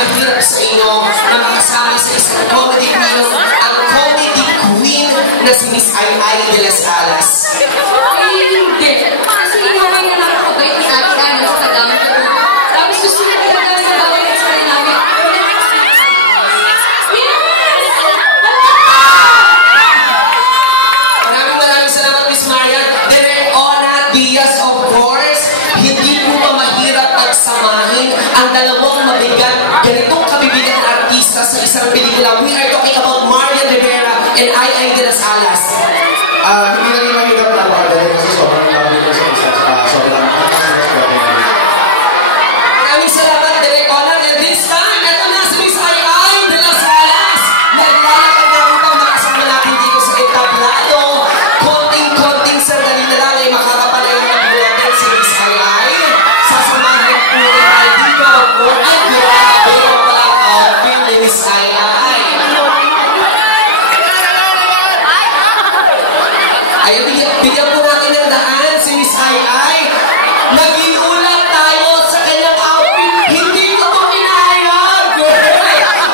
mahirap sa inyo na makasama sa isang comedy queen, ang comedy queen na si Miss Ai Ai de las Alas. Hindi. Kasi hinamay na napakabait ni Ate Ana sa kadami ko. Tapos gusto niya talaga sa bawal ng sarili namin. Maraming salamat, Miss Marian. Direk Ona Diaz, of course. Hindi po ba mahirap pagsamahin ang dalawang mabigat, ganitong kabibigat na artista sa isang pelikula? We are talking about Marian Rivera and Ai Ai de las Alas. Hindi na mahirap na pakadali kasi sobrang laki ko sa isa sa sobrang Maraming salamat, Direk Ona. And this time, ito na si Miss Ai Ai de las Alas. Naglalakad na rin pa makasama natin dito sa entablado. Konting-konting sandali na lang ay makakapalayo na po natin si Miss Ai Ai. Sasamahan po rin tayo dito. Ay, grabe mo pala ang outfit ni Miss Ai Ai. Ay, bigyan po natin ng daan si Miss Ai Ai. Naginulat tayo sa kanyang outfit. Hindi ko ito pinahayag.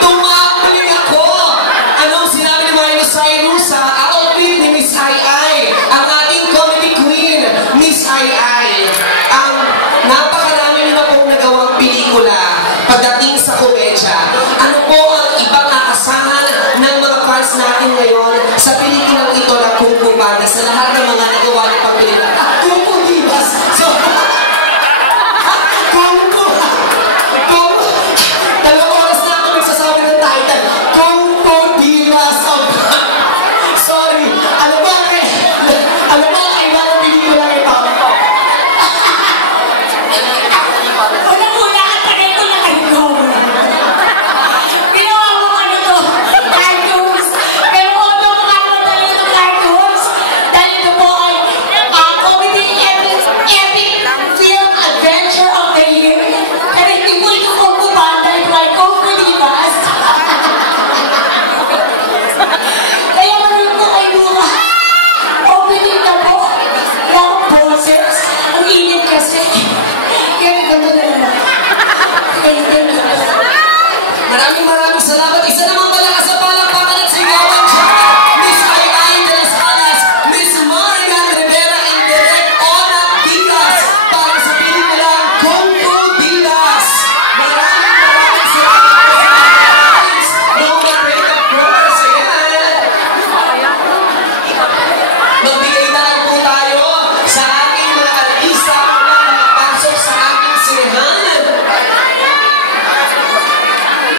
Tumakuling ako. Anong sinabi ni Mario Cyrus sa outfit ni Miss Ai Ai? Ang ating comedy queen, Miss Ai Ai. Ang napakarami niyo na pong nagawang pelikula pagdating sa komedya. Ano po ang ibang aasahan ng mga fans natin ngayon sa pelikulang ito na Kung Kumada? Sa lahat